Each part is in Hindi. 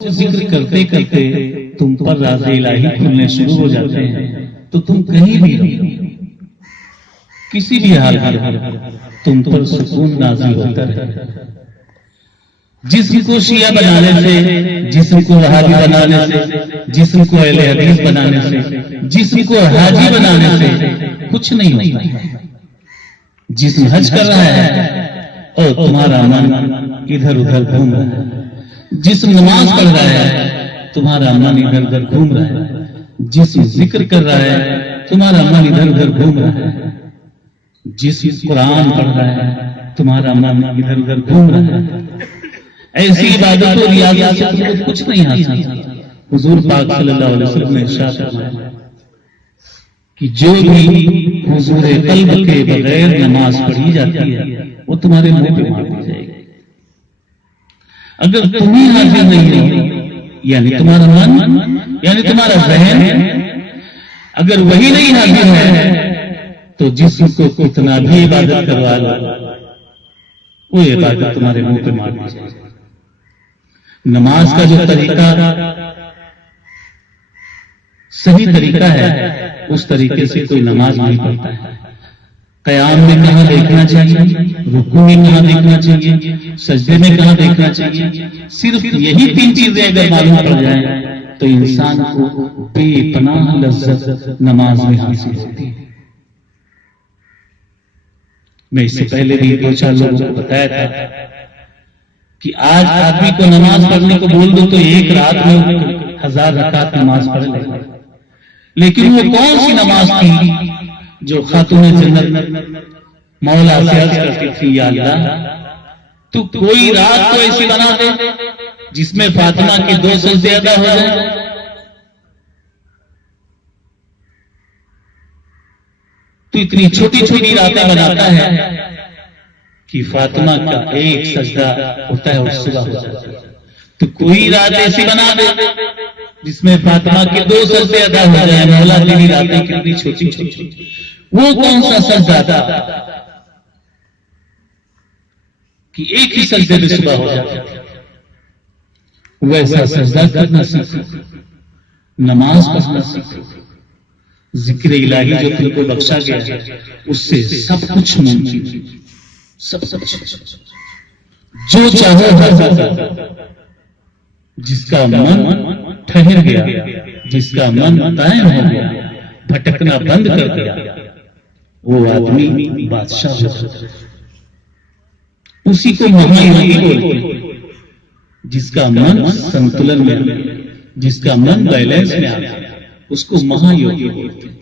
जिक्र करते करते तुम पर राज़े इलाही खुलने शुरू हो जाते हैं तो तुम कहीं भी रहो, किसी भी हाल में तुम पर सुकून नाज़िल होता रहे। जिस्म को शिया बनाने से, जिस्म को वहाबी बनाने से, जिस्म को अहले हदीस बनाने से, जिस्म को हाजी बनाने से कुछ नहीं होता। जिस्म हज कर रहा है और तुम्हारा मन इधर उधर घूम रहा है। जिस्म नमाज पढ़ रहा है, तुम्हारा मन इधर उधर घूम रहा है। जिस्म जिक्र कर रहा है, तुम्हारा मन इधर उधर घूम रहा है। जिस्म कुरान पढ़ रहा है, तुम्हारा मन इधर उधर घूम रहा है। ऐसी इबादत और रियाज़त से तुमको कुछ नहीं हासिल। हुजूर पाक सल्लल्लाहु अलैहि वसल्लम ने इरशाद फरमाया कि जो भी हुजूर कल्ब के बगैर नमाज पढ़ी जाती है वो तुम्हारे मुंह पे मार दी जाएगी। अगर तुम ही हाजिर नहीं हो, यानी तुम्हारा मन, यानी तुम्हारा जहन, अगर वही नहीं हाजिर है तो जिस्म को कितना भी इबादत करवा लो, वो इबादत तुम्हारे मुंह पे मार दी जाएगी। नमाज का जो तरीका सही तरीका है, उस तरीके से कोई नमाज नहीं पढ़ता है। क़याम में कहां देखना चाहिए, रुकू में कहां देखना चाहिए, सजदे में कहां देखना चाहिए, सिर्फ यही तीन चीजें अगर मालूम पड़ जाए तो इंसान को बेपनाह लज्जत नमाज में हासिल होती है। मैं इससे पहले भी दो चार लोगों को बताया था कि आज आदमी को नमाज पढ़ने को बोल दो तो एक रात में 1000 रकात नमाज पढ़ लेगा। लेकिन वो कौन सी नमाज थी जो खातूने जन्नत मौला से अर्ज करती थी, या अल्लाह तू कोई रात तो ऐसी बना दे जिसमें फातिमा की 2 सजदे अदा हो जाए। तू इतनी छोटी छोटी रातें बनाता है कि फातिमा का एक सजदा होता है और सुबह हो जाता है। तो कोई रात ऐसी बना दे जिसमें फातिमा के 2 सजदे अदा हो जाए। मौला तेरी रातें कितनी छोटी छोटी, वो कौन सा सजदा था कि एक ही सजदे में सुबह हो जाता है। वैसा सजदा करना सीखो, नमाज पढ़ना सीखो। जिक्र इलाही जो तुमको बख्शा गया है उससे सब कुछ मुमकिन, सब जो चाहो हर। जिसका मन ठहर गया, जिसका मन कायम हो गया, भटकना बंद कर दिया, वो आदमी बादशाह हो जाता है। उसी को महायोगी बोलते हैं। जिसका मन संतुलन में आ गया, जिसका मन बैलेंस में आ गया, उसको महायोगी बोलते हैं।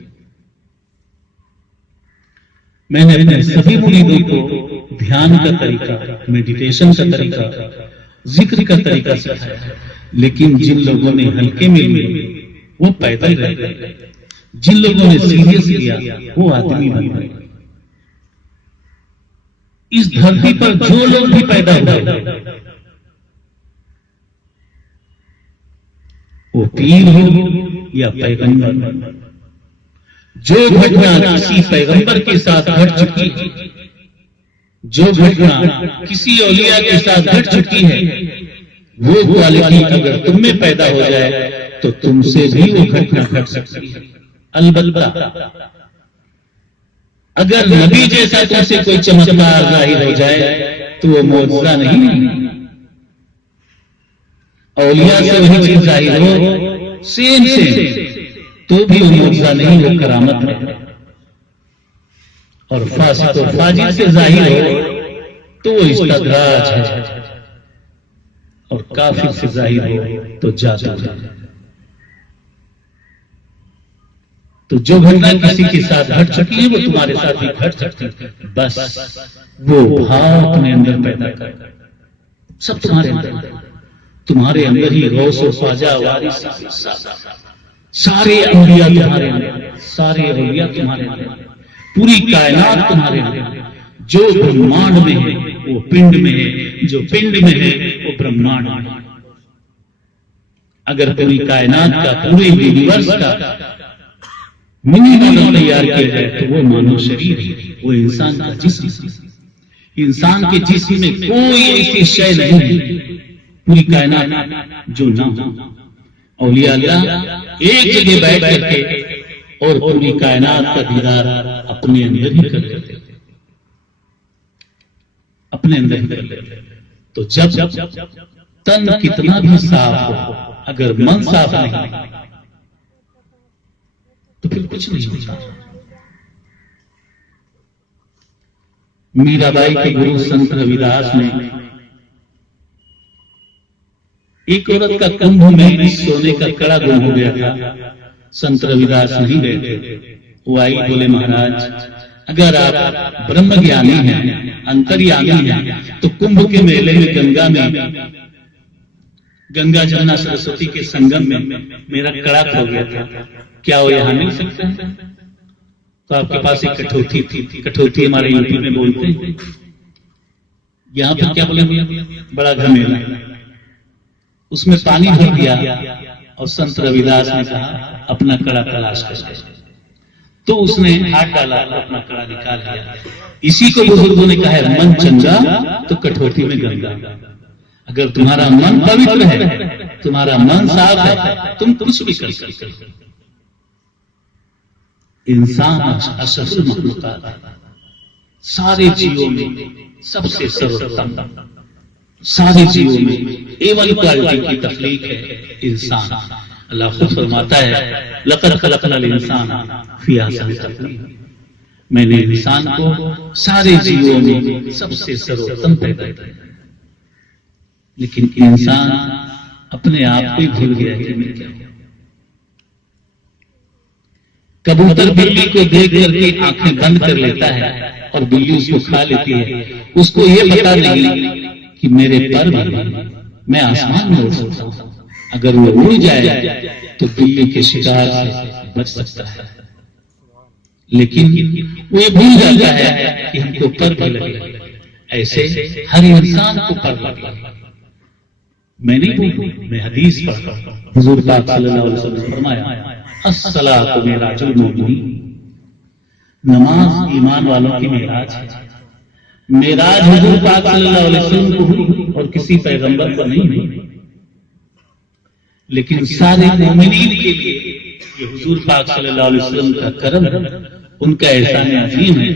मैंने अपने सभी मुरीदों को ध्यान का तरीका, मेडिटेशन का तरीका, जिक्र का तरीका सिखाया। लेकिन जिन लोगों ने हल्के में लिए वो पैदल रह गए, जिन लोगों ने सीरियस लिया वो आदमी बन गए। इस धरती पर जो लोग भी पैदा हुए, वो पीर हो या पैगंबर, जो घटना किसी पैगंबर के साथ घट चुकी है, जो घटना किसी औलिया के साथ घट चुकी है, वो क्वालिटी अगर तुम में पैदा हो जाए तो तुमसे भी वो घटना घट सकती है। अलबत्ता अगर नबी जैसा तुमसे कोई चमत्कार जाहिर हो जाए तो वो मौजज़ा नहीं है। औलिया से वही चीज जाहिर हो सेम तो भी वो मौजज़ा नहीं, वो करामत है। और फासिक और फाजिर से जाहिर हो तो वो इस्तदराज है, और काफिर से जाहिर हो तो जादू है। तो जो घटना किसी के साथ घट चुकी है वो तुम्हारे साथ भी घट सकती है। बस वो भाव अपने अंदर पैदा कर, सब तुम्हारे अंदर ही गौस और ख्वाजा वारिस सारे अंबिया तुम्हारे अंदर, सारे औलिया तुम्हारे अंदर, पूरी कायनात तुम्हारे अंदर। जो ब्रह्मांड में है वो पिंड में है, जो पिंड में है वो ब्रह्मांड में है। अगर पूरी कायनात का, पूरे यूनिवर्स का मिनी मॉडल तैयार किया जाए तो वो मानव शरीर है, वो इंसान का जिस्म। इंसान के जिस्म में कोई ऐसी शय नहीं है पूरी कायनात जो ना हो, औलिया अल्लाह एक जगह बैठ करके और पूरी कायनात का दीदार अपने अंदर ही कर लेते, अपने अंदर ही कर लेते। तो जब तन कितना भी साफ हो, अगर मन साफ नहीं तो फिर कुछ नहीं होता। मीराबाई के गुरु संत रविदास ने एक औरत का कुंभ में सोने का कड़ा गुम हो गया था। संत रविदास नहीं गए थे। वो आई, बोले महाराज अगर आप ब्रह्म ज्ञानी हैं, अंतर्यामी हैं, तो कुंभ के मेले में गंगा जमुना सरस्वती के संगम में मेरा कड़ा खो गया था, क्या वो यहां मिल सकता है? तो आपके पास एक कठौती थी, कठौती हमारे यूपी में बोलते हैं, यहां पर क्या बोलेंगे, बड़ा घमेला, उसमें पानी भर दिया और संत रविदास ने कहा अपना कड़ा तलाश कर। तो उसने हाथ डाला, अपना कड़ा निकाल लिया। इसी को बुजुर्गों ने कहा है मन चंगा तो कठौती में गंगा। अगर तुम्हारा मन पवित्र है, तुम्हारा मन साफ है, तुम कुछ भी कर सकते हो। इंसान असफल मखलूकात है, सारे जीवों में सबसे सर्वोत्तम, सारे जीवों में A1 क्वालिटी की तख्लीक है इंसान। अल्लाह खुद फरमाता है लक़द खलक़नल इंसान फी अहसनि तक़वीम, मैंने इंसान को सारे जीवों में सबसे सर्वोत्तम पैदा किया। लेकिन इंसान अपने आप को भूल गया कि मैं क्या हूं। कबूतर बिल्ली को देख करके आंखें बंद कर लेता है और बिल्ली उसको खा लेती है। उसको ये पता नहीं कि मेरे पर मैं आसमान में उड़ सकता हूं, अगर वो उड़ जाए तो बिल्ली के शिकार से बच सकता है। लेकिन वो ये भूल जाता है कि हमको पर भी लगे। ऐसे हर इंसान को पर लगे। मैं नहीं बोलूं, मैं हदीस पढ़ता हूं। हुजूर पाक सल्लल्लाहु अलैहि वसल्लम ने फरमाया अस्सलातु मिराजुल मोमिनीन, नमाज ईमान वालों की मेराज है। मेराज हुजूर पाक सल्लल्लाहु अलैहि वसल्लम को हुई और किसी पैगंबर को नहीं। लेकिन सारे मोमिनीन के लिए ये हुजूर पाक सल्लल्लाहु अलैहि वसल्लम का करम, उनका एहसान अजीम है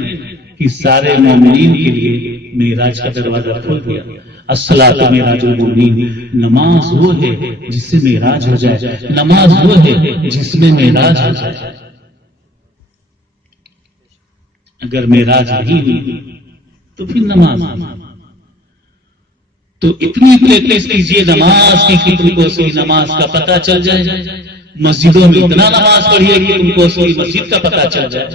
कि सारे मोमिनीन के लिए मेराज का दरवाजा खोल दिया। अस्सलातु मिराजुल मोमिनीन, नमाज वो है जिससे मेराज हो जाए, नमाज वो है जिसमें मेराज हो जाए। अगर मेराज नहीं हुई तो फिर नमाज। तो इतनी प्रैक्टिस कीजिए नमाज की कि तुमको असली नमाज का पता चल जाए। मस्जिदों में इतना नमाज पढ़िए कि तुमको असली मस्जिद का पता चल जाए।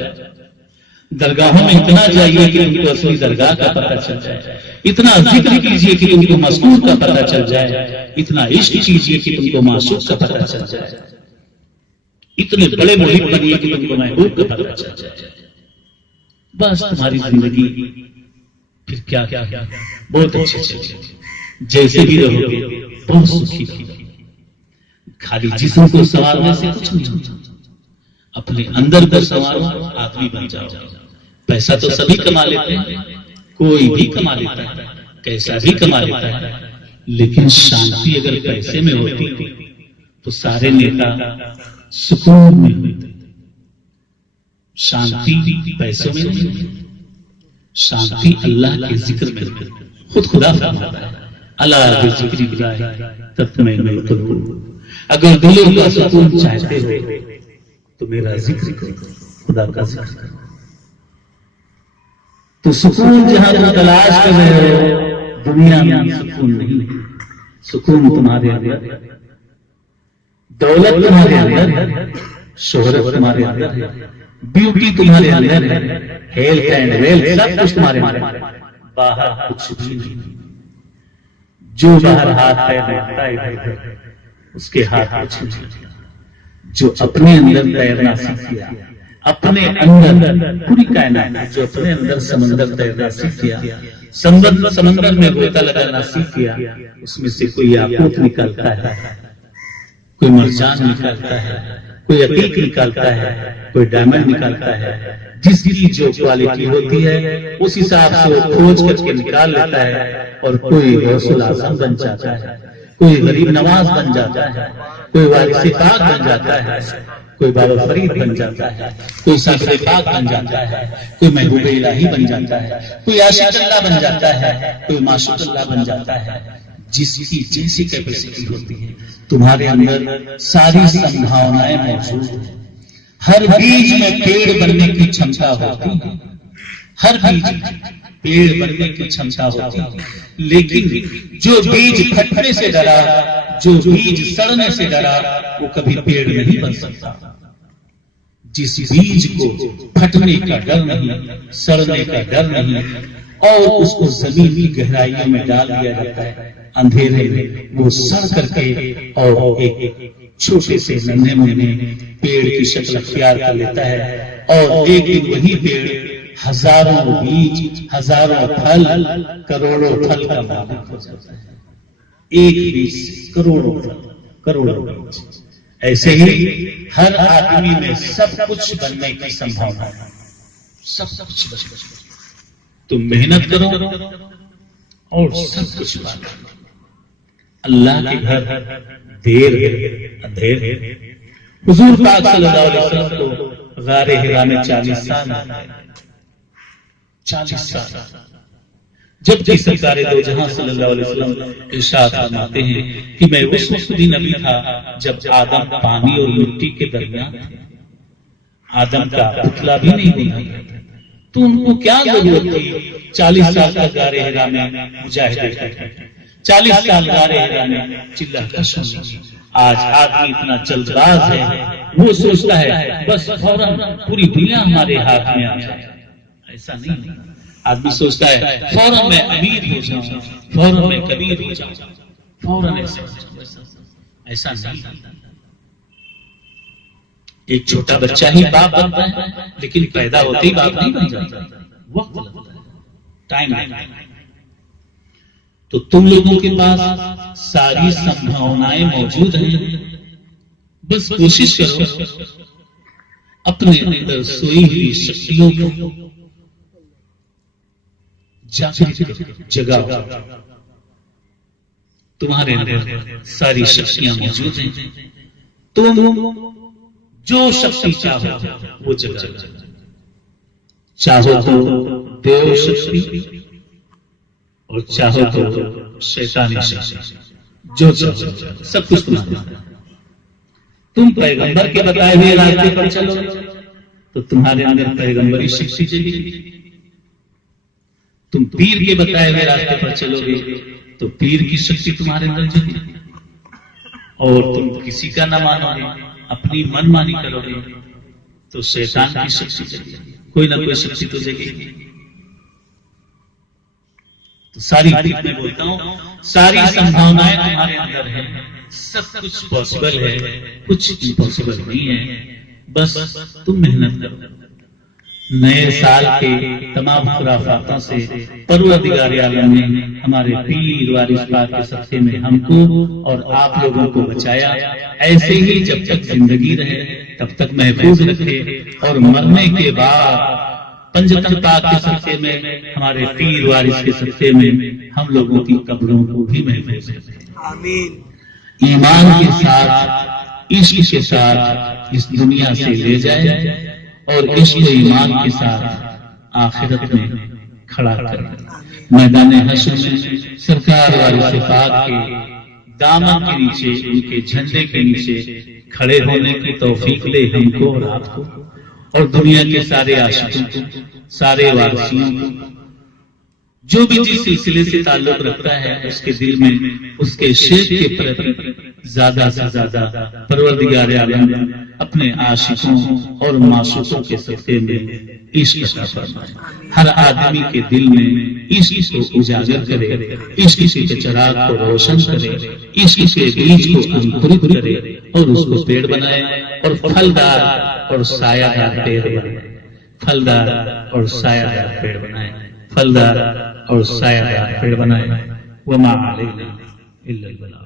दरगाहों में इतना जाइए कि तुमको असली दरगाह का पता चल जाए। इतना जिक्र कीजिए कि तुमको मज़कूर का पता चल जाए। इतना इश्क कीजिए कि तुमको माशूक का पता चल जाए। इतने बड़े मुहिब बनिए कि तुमको महबूब का पता चल जाए। बस तुम्हारी जिंदगी फिर क्या बहुत अच्छे से जैसे भी रहोगे बहुत सुखी। खाली जिस्म को संवारने से कुछ नहीं होता, अपने अंदर को संवारो, आदमी बन जाओ। पैसा तो सभी कमा लेते हैं, कोई भी कमा लेता है, कैसा भी कमा लेता है, लेकिन शांति अगर पैसे में होती तो सारे नेता सुकून में होते। शांति पैसों में नहीं, शांति अल्लाह के जिक्र में होती। खुद खुदा फरमाता है अला बिज़िक्रिल्लाह तत्मइन्नुल कुलूब, अगर दिलों का सुकून चाहते हो तो मेरा जिक्र करो, खुदा का जिक्र करो। तो सुकून जहां तुम तलाश कर रहे हो दुनिया में सुकून नहीं है। सुकून तुम्हारे अंदर, दौलत तुम्हारे अंदर, शोहरत तुम्हारे अंदर है, ब्यूटी तुम्हारे अंदर है, हेल्थ एंड वेल्थ सब कुछ तुम्हारे अंदर, बाहर कुछ भी नहीं। जो बाहर हाथ पैर मारता है उसके हाथ कुछ नहीं। जो अपने अंदर तैरना सीख गया, अपने अंदर पूरी कायनात जो अपने अंदर समंदर तैरना सीख गया, समंदर में गोता लगाना सीख गया, उसमें से कोई याकूत निकालता है, कोई मरजान निकालता है, कोई अतीक निकालता है, कोई डायमंड निकालता है। जिसकी जो क्वालिटी होती है उस हिसाब से वो खोज करके निकाल लेता है और कोई गौसुल आज़म बन जाता है। कोई गरीब नवाज बन जाता है, कोई वारिस पाक बन जाता है, कोई बाबा फरीद बन जाता है, कोई साबिर पाक बन जाता है, कोई महबूब इलाही बन जाता है, कोई आशिक अल्लाह बन जाता है, कोई माशूक अल्लाह बन जाता है। जिसकी जैसी कैपेसिटी होती है, तुम्हारे अंदर सारी संभावनाएं मौजूद है। हर बीज में पेड़ बनने की क्षमता होती है, हर बीज पेड़ बनने की क्षमता होती है, लेकिन जो बीज फटने से डरा, जो बीज सड़ने से डरा, वो कभी पेड़ नहीं बन सकता। जिस बीज को फटने का डर नहीं, सड़ने का डर नहीं, और उसको जमीन की गहराइयों में डाल दिया जाता है, अंधेरे में वो सड़ करके और एक छोटे से नन्हे मुन्ने पेड़ की शक्ल अख्तियार कर लेता है। और एक दिन वही पेड़ हजारों बीज, हजारों फल, करोड़ों फल का मालिक हो जाता है। एक बीज करोड़ों फल, करोड़ों बीज। ऐसे ही हर आदमी में सब कुछ बनने की संभावना है, सब कुछ बनने। तुम मेहनत करो और सब कुछ पाओ। अल्लाह के घर देर है, अंधेर है। हुजूर पाक सल्लल्लाहु अलैहि वसल्लम को गारे हिरा में 40 साल, 40 साल। जबकि सरकारे दो जहां सल्लल्लाहु अलैहि वसल्लम इरशाद फरमाते हैं कि मैं उस वक्त भी नबी था जब आदम पानी और मिट्टी के दरमियान, आदम का पुतला भी नहीं बना, तो उनको क्या जरूरत थी 40 साल का गारे हिरा में मुजाहिद, 40 साल गारे हिरा में चिल्लाकर। आज आदमी इतना जल्दबाज है, वो सोचता है बस फौरन पूरी दुनिया हमारे हाथ में आ जाए। ऐसा नहीं, आदमी सोचता है फौरन मैं अमीर हो जाऊं, फौरन मैं कबीर हो जाऊं, फौरन ऐसा नहीं। एक छोटा बच्चा ही बाप बनता है, लेकिन पैदा होते ही बाप नहीं बन जाता, वक्त लगता है, टाइम लगता है। तो तुम लोगों के पास सारी संभावनाएं मौजूद हैं, बस कोशिश करो अपने अंदर सोई हुई शक्तियों को जागृत जगाओ। तुम्हारे अंदर सारी शक्तियां मौजूद हैं, तुम जो शक्ति चाहो वो जगा। चाहो तो देव शक्ति और चाहो तो शैतानी शक्ति, जो चाहो सब कुछ तुम्हारा। तुम पैगंबर के बताए हुए रास्ते पर चलो तो तुम्हारे अंदर पैगंबरी शक्ति जगेगी। तुम पीर के बताए हुए रास्ते पर चलोगे तो पीर की शक्ति तुम्हारे अंदर जगेगी। और तुम किसी का न मानोगे, अपनी मनमानी करोगे तो शैतान की शक्ति जगेगी, कोई ना कोई शक्ति तो जगेगी। तो सारी बात मैं बोलता हूं, सारी संभावनाएं तुम्हारे अंदर है, सब कुछ पॉसिबल है, कुछ इम्पॉसिबल नहीं है। बस तुम मेहनत करो। नए साल के तमाम खुराफातों से परवरदिगार आलम ने हमारे पीर वारिस पाक के सदक़े में हमको और आप लोगों को बचाया। ऐसे ही जब तक जिंदगी रहे तब तक महफूज रखे, और मरने के बाद पंजतन पाक के सदक़े में, हमारे पीर वारिस के सदक़े में हम लोगों की कब्रों को भी महफूज रखे। आमीन। ईमान के साथ, इश्क के साथ इस दुनिया से ले जाए और इश्क ईमान के साथ आखिरत में खड़ा करे। मैदान हश्र में सरकार वारिस पाक के दामन के नीचे, उनके झंडे के नीचे खड़े होने की तौफीक ले हमको और आपको, और दुनिया के सारे आशिकों को, सारे वारसियों को। जो भी जिस सिलसिले से ताल्लुक रखता है उसके दिल में उसके शेख के प्रति ज्यादा से ज्यादा परवरदिगार आलम अपने आशिकों और माशूकों के सदक़े में इश्क अता फरमाए। हर आदमी के दिल में इश्क को उजागर करे, इश्क के चिराग को रोशन करे, इश्क के बीज को अंकुरित करे और उसको पेड़ बनाए, और फलदार और सायादार पेड़ बनाए, फलदार और सायादार पेड़ बनाए, फलदार और सायादार पेड़ बनाए। वमा अलैना इल्लल बलाग।